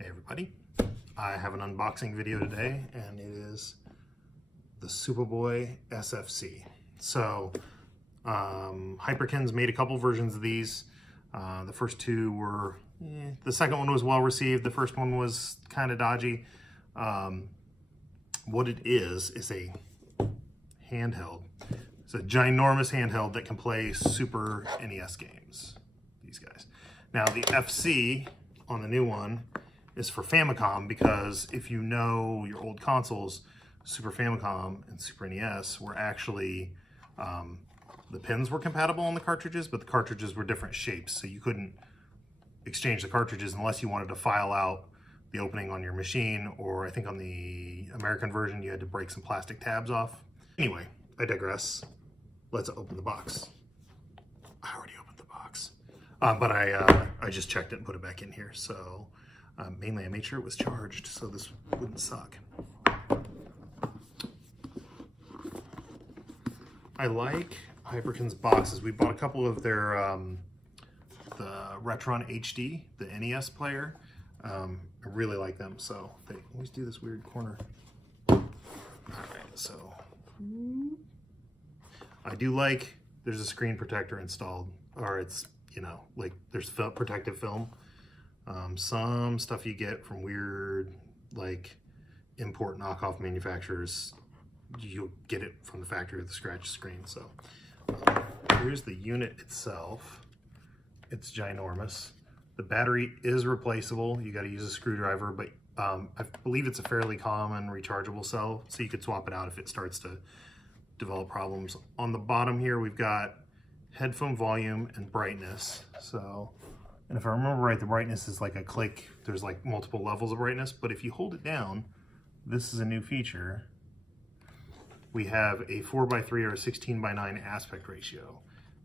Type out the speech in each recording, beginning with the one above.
Hey everybody, I have an unboxing video today and it is the SupaBoy SFC. So Hyperkin's made a couple versions of these. The first two were, the second one was well received. The first one was kind of dodgy. What it is a handheld. It's a ginormous handheld that can play Super NES games, these guys. Now the FC on the new one is for Famicom, because if you know your old consoles, Super Famicom and Super NES were actually, the pins were compatible on the cartridges, but the cartridges were different shapes, so you couldn't exchange the cartridges unless you wanted to file out the opening on your machine, or I think on the American version you had to break some plastic tabs off. Anyway, I digress. Let's open the box. I already opened the box, but I just checked it and put it back in here. So mainly I made sure it was charged so this wouldn't suck. I like Hyperkin's boxes. We bought a couple of their the Retron HD, the NES player. I really like them, so they always do this weird corner. All right, so I do like there's a screen protector installed, or it's, you know, like there's protective film. Some stuff you get from weird, like, import knockoff manufacturers, you'll get it from the factory with the scratch screen. So here's the unit itself. It's ginormous. The battery is replaceable. You got to use a screwdriver, but I believe it's a fairly common rechargeable cell, so you could swap it out if it starts to develop problems. On the bottom here, we've got headphone volume and brightness. So, and if I remember right, the brightness is like a click. There's like multiple levels of brightness, but if you hold it down, this is a new feature. We have a 4:3 or a 16:9 aspect ratio,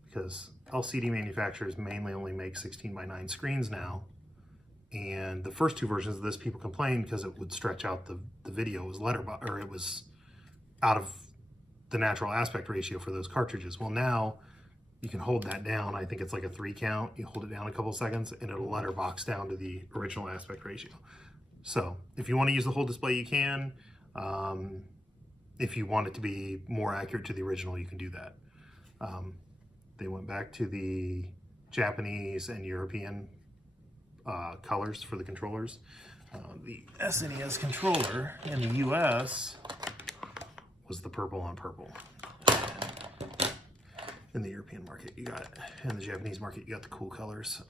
because LCD manufacturers mainly only make 16:9 screens now. And the first two versions of this, people complained because it would stretch out the video. It was it was out of the natural aspect ratio for those cartridges. Well, now you can hold that down. I think it's like a 3 count. You hold it down a couple seconds and it'll letterbox down to the original aspect ratio. So if you want to use the whole display, you can. If you want it to be more accurate to the original, you can do that. They went back to the Japanese and European colors for the controllers. The SNES Controller in the US was the purple on purple. In the European market, you got, in the Japanese market, you got the cool colors.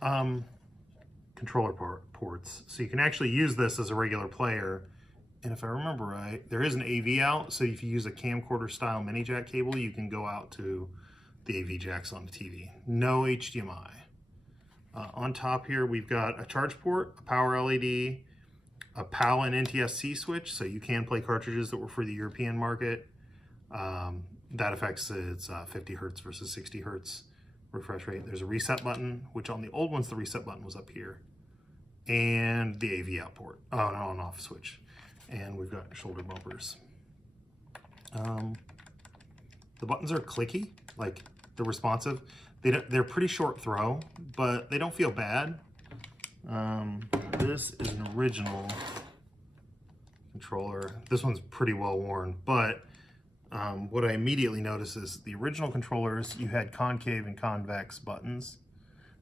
Controller ports. So you can actually use this as a regular player. And if I remember right, there is an AV out. So if you use a camcorder style mini jack cable, you can go out to the AV jacks on the TV. No HDMI. On top here, we've got a charge port, a power LED, a PAL and NTSC switch, so you can play cartridges that were for the European market. That affects its 50 hertz versus 60 hertz refresh rate. There's a reset button, which on the old ones, the reset button was up here. And the AV out port, an on and off switch. And we've got shoulder bumpers. The buttons are clicky, like they're responsive. They're pretty short throw, but they don't feel bad. This is an original controller. This one's pretty well worn, but what I immediately noticed is the original controllers, you had concave and convex buttons,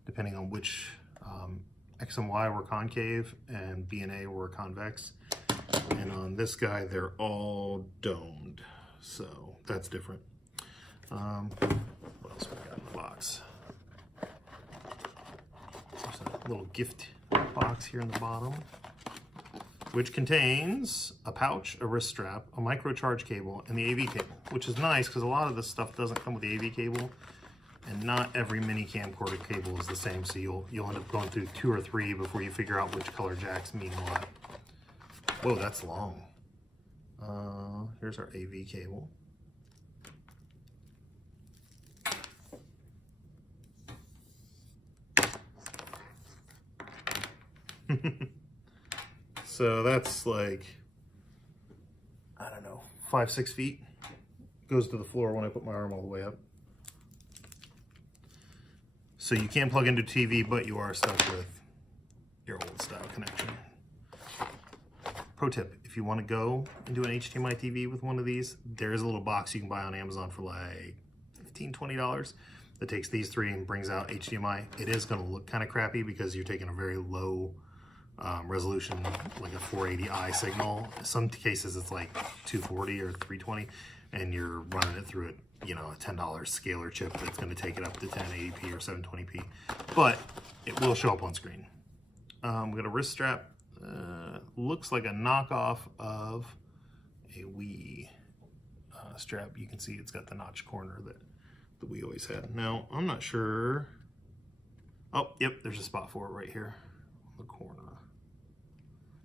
depending on which X and Y were concave and B and A were convex. And on this guy, they're all domed, so that's different. What else we got in the box? There's a little gift box here in the bottom, which contains a pouch, a wrist strap, a micro charge cable, and the AV cable, which is nice because a lot of this stuff doesn't come with the AV cable, and not every mini camcorder cable is the same, so you'll end up going through 2 or 3 before you figure out which color jacks mean what. Whoa, that's long. Here's our AV cable. So that's like, I don't know, 5-6 feet. Goes to the floor when I put my arm all the way up. So you can plug into TV, but you are stuck with your old style connection. pro tip, if you want to go and do an HDMI TV with one of these, there is a little box you can buy on Amazon for like $15, $20 that takes these three and brings out HDMI. It is going to look kind of crappy because you're taking a very low resolution, like a 480i signal. In some cases it's like 240 or 320, and you're running it through it, you know, a $10 scaler chip that's going to take it up to 1080p or 720p, but it will show up on screen. We got a wrist strap. Looks like a knockoff of a Wii strap. You can see it's got the notch corner that the Wii always had. Now, I'm not sure. Oh, yep, there's a spot for it right here on the corner.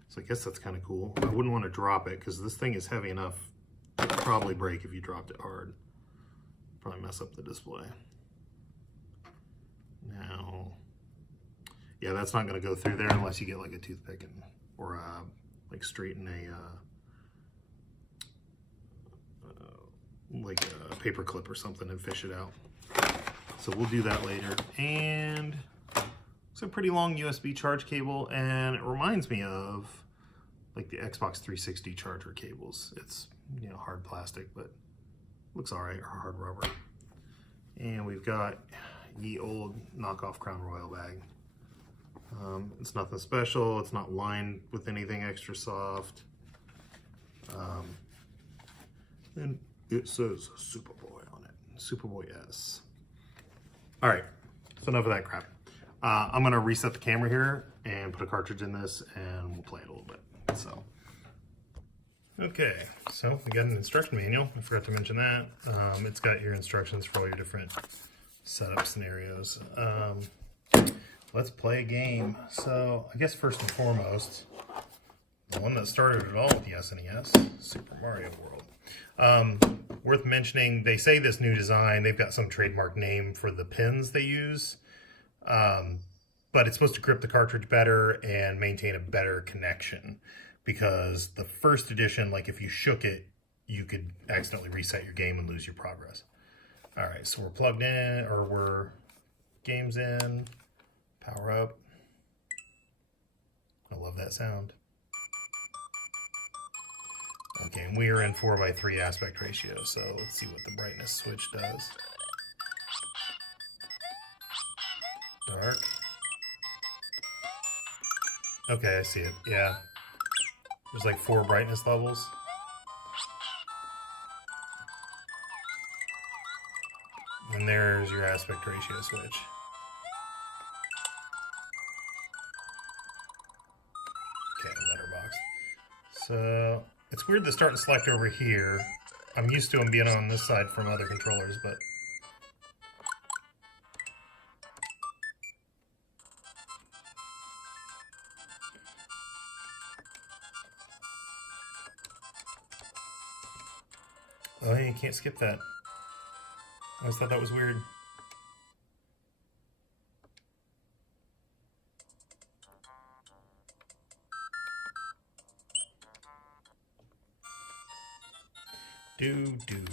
So I guess that's kind of cool. I wouldn't want to drop it because this thing is heavy enough. It would probably break if you dropped it hard. Probably mess up the display. Now, yeah, that's not going to go through there unless you get like a toothpick and, or like straighten like a paper clip or something and fish it out. So we'll do that later. And it's a pretty long USB charge cable, and it reminds me of like the Xbox 360 charger cables. It's, you know, hard plastic, but looks all right, or hard rubber. And we've got ye old knockoff Crown Royal bag. It's nothing special. It's not lined with anything extra soft. And it says SupaBoy on it, SupaBoy S. All right, so enough of that crap. I'm gonna reset the camera here and put a cartridge in this, and we'll play it a little bit. So, okay, so we got an instruction manual. I forgot to mention that. It's got your instructions for all your different setup scenarios. Let's play a game. So I guess first and foremost, the one that started it all with the SNES, Super Mario World. Worth mentioning, they say this new design, they've got some trademark name for the pins they use, but it's supposed to grip the cartridge better and maintain a better connection, because the first edition, like if you shook it, you could accidentally reset your game and lose your progress. All right, so we're plugged in, or we're games in, power up. I love that sound. Okay, and we are in 4:3 aspect ratio, so let's see what the brightness switch does. Dark. Okay, I see it, yeah. There's like 4 brightness levels. And there's your aspect ratio switch. Okay, letterbox. So, it's weird to start and select over here. I'm used to them being on this side from other controllers, but... oh, hey, you can't skip that. I always thought that was weird. Do. Oh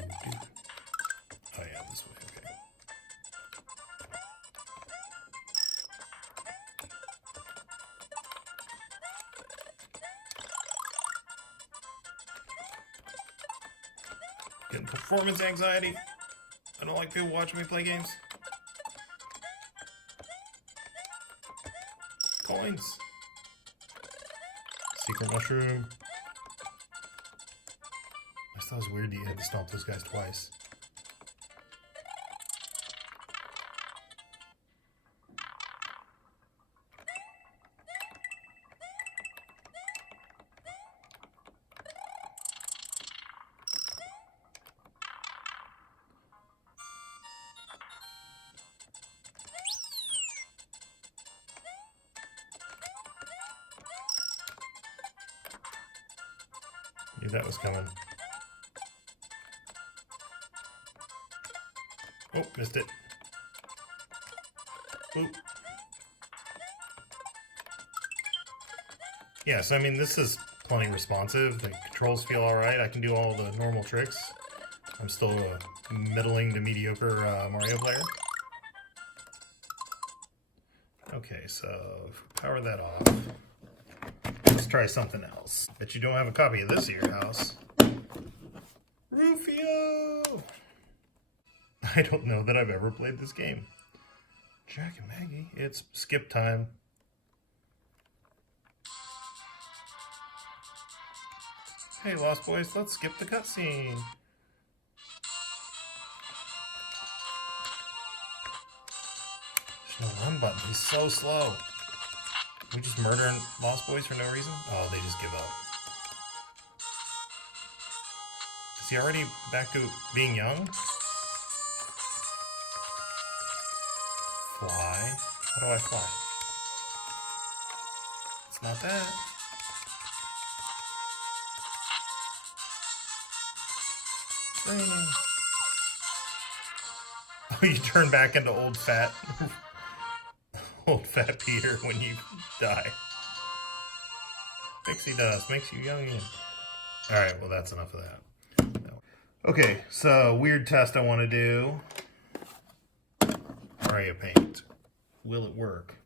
yeah, this way, okay. Getting performance anxiety. I don't like people watching me play games. Coins. Secret mushroom. I thought it was weird that you had to stomp those guys twice. Knew that was coming. Oh, missed it. Oop. Yeah, so I mean, this is plenty responsive. The controls feel alright. I can do all the normal tricks. I'm still a middling to mediocre Mario player. Okay, so power that off. try something else. Bet you don't have a copy of this at your house. Rufio! I don't know that I've ever played this game. Jack and Maggie, it's skip time. Hey, Lost Boys, let's skip the cutscene. There's no run button, he's so slow. We just murdering Lost Boys for no reason? Oh, they just give up. Is he already back to being young? Fly? How do I fly? It's not that. It's raining. Oh, you turn back into old fat Peter when you die. Pixie dust makes you young again. Alright, well that's enough of that. No. Okay, so weird test I want to do. Spray paint. Will it work?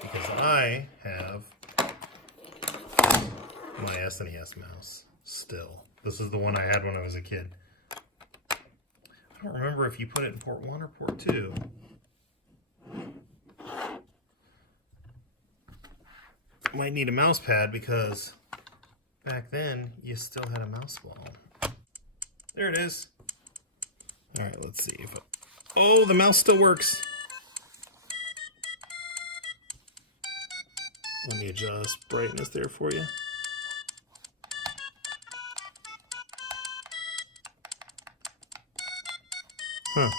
Because I have my SNES Mouse still. This is the one I had when I was a kid. I don't remember if you put it in port 1 or port 2. Might need a mouse pad because back then you still had a mouse ball. There it is. Alright, let's see if it... Oh, the mouse still works. Let me adjust brightness there for you. Huh.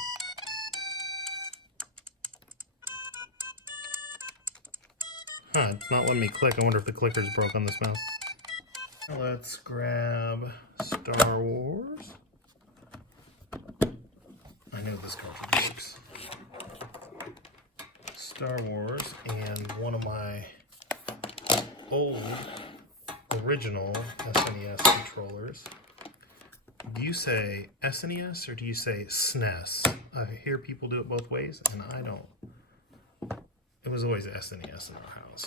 Huh, it's not letting me click. I wonder if the clicker's broke on this mouse. Let's grab Star Wars. I know this cartridge works. Star Wars and one of my old original SNES controllers. Do you say SNES or do you say SNES? I hear people do it both ways, and I don't. It was always SNES in our house.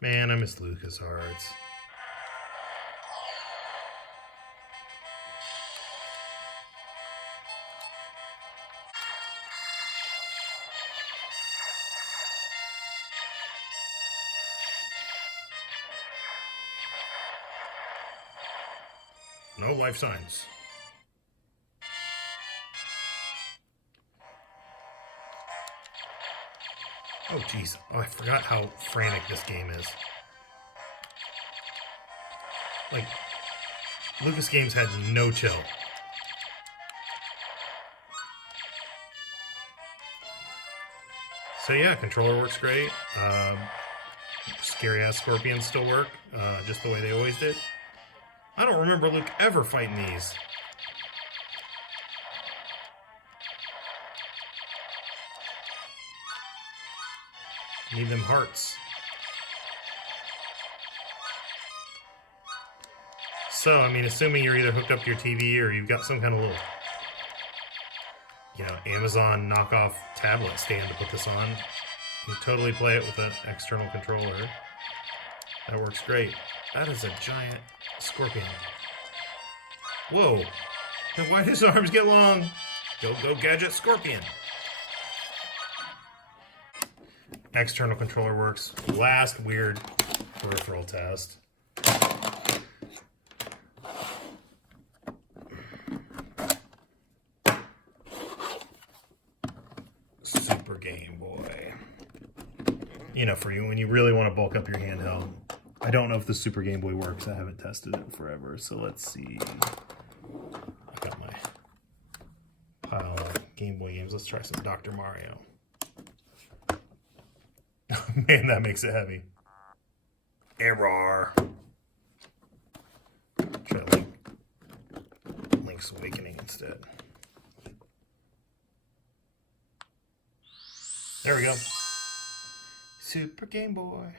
Man, I miss LucasArts. No life signs. Oh, jeez. Oh, I forgot how frantic this game is. Like, Lucas Games had no chill. So yeah, controller works great. Scary-ass scorpions still work, just the way they always did. I don't remember Luke ever fighting these. Need them hearts. So, I mean, assuming you're either hooked up to your TV or you've got some kind of little, you know, Amazon knockoff tablet stand to put this on, you can totally play it with an external controller. That works great. That is a giant scorpion. Whoa. And why do his arms get long? Go, go, gadget scorpion. External controller works. Last weird peripheral test. Super Game Boy. You know, for you, when you really want to bulk up your handheld. I don't know if the Super Game Boy works. I haven't tested it in forever. So let's see. I got my pile of Game Boy games. Let's try some Dr. Mario. Man, that makes it heavy. Error. Try Link's Awakening instead. There we go. Super Game Boy.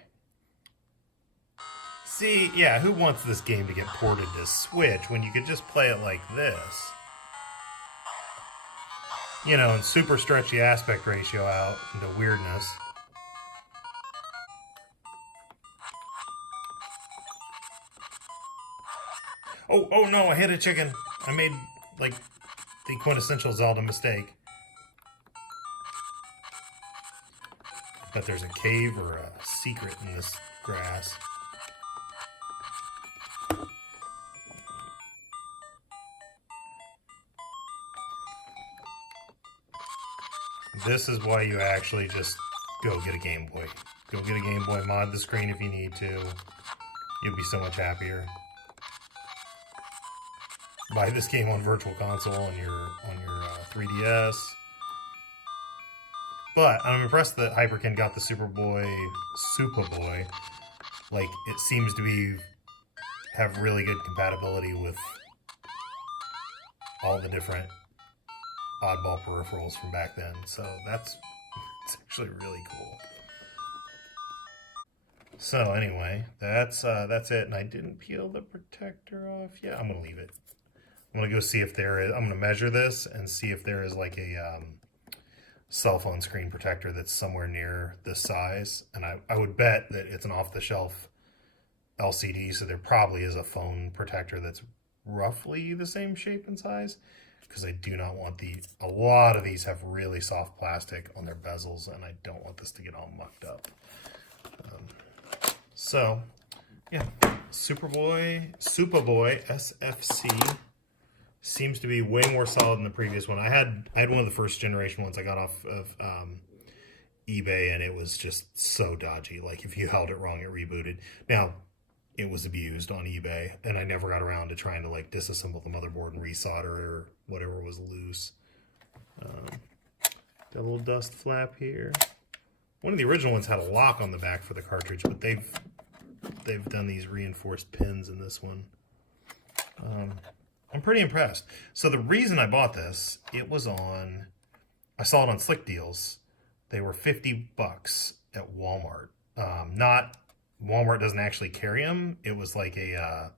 See, yeah, who wants this game to get ported to Switch when you could just play it like this? you know, and super stretch the aspect ratio out into weirdness. Oh no, I hit a chicken. I made, like, the quintessential Zelda mistake. I bet there's a cave or a secret in this grass. This is why you actually just go get a Game Boy. Go get a Game Boy, mod the screen if you need to. You'll be so much happier. Buy this game on Virtual Console on your 3DS. But I'm impressed that Hyperkin got the SupaBoy. Like, it seems to have really good compatibility with all the different oddball peripherals from back then. So it's actually really cool. So anyway, that's it. And I didn't peel the protector off. Yeah, I'm gonna leave it. I'm gonna go see if there is. I'm gonna measure this and see if there is like a cell phone screen protector that's somewhere near this size. And I would bet that it's an off-the-shelf LCD, so there probably is a phone protector that's roughly the same shape and size. Because I do not want a lot of these have really soft plastic on their bezels, and I don't want this to get all mucked up. So, yeah, SupaBoy SFC seems to be way more solid than the previous one. I had one of the first generation ones I got off of eBay, and it was just so dodgy. Like, if you held it wrong, it rebooted. Now, it was abused on eBay, and I never got around to trying to like disassemble the motherboard and resolder or whatever was loose. Got a little dust flap here. One of the original ones had a lock on the back for the cartridge, but they've done these reinforced pins in this one. I'm pretty impressed. So the reason I bought this, I saw it on Slick Deals. They were $50 at Walmart. Walmart doesn't actually carry them. It was like a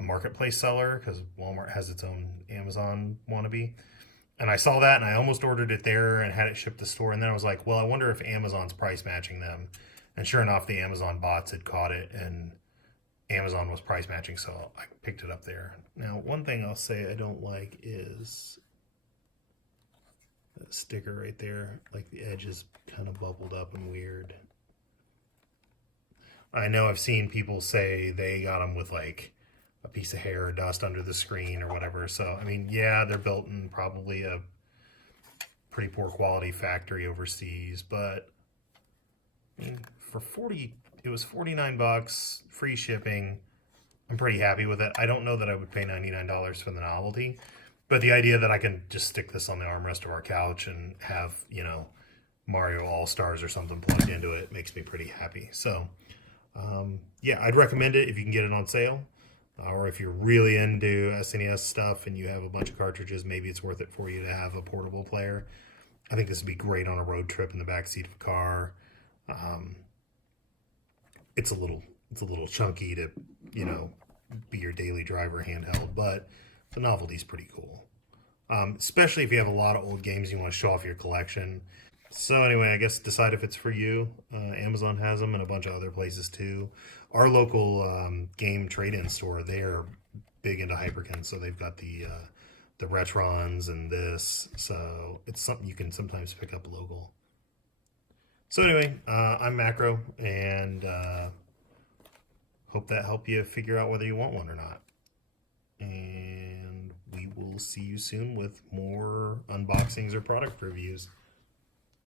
marketplace seller, because Walmart has its own Amazon wannabe. And I saw that, and I almost ordered it there and had it shipped to the store. And then I was like, well, I wonder if Amazon's price matching them. And sure enough, the Amazon bots had caught it, and Amazon was price matching, so I picked it up there. Now, one thing I'll say I don't like is that sticker right there. Like, the edge is kind of bubbled up and weird. I know I've seen people say they got them with like a piece of hair or dust under the screen or whatever. So, I mean, yeah, they're built in probably a pretty poor quality factory overseas, but I mean, it was $49, free shipping. I'm pretty happy with it. I don't know that I would pay $99 for the novelty, but the idea that I can just stick this on the armrest of our couch and have, you know, Mario All-Stars or something plugged into it makes me pretty happy. So, yeah, I'd recommend it if you can get it on sale, or if you're really into SNES stuff and you have a bunch of cartridges, maybe it's worth it for you to have a portable player. I think this would be great on a road trip in the backseat of a car. It's a little chunky to, you know, be your daily driver handheld, but the novelty's pretty cool. Especially if you have a lot of old games you want to show off your collection. So anyway, I guess decide if it's for you. Amazon has them and a bunch of other places too. Our local game trade-in store, they are big into Hyperkin, so they've got the Retrons and this. So it's something you can sometimes pick up local. So anyway, I'm Macro, and hope that helped you figure out whether you want one or not. And we will see you soon with more unboxings or product reviews.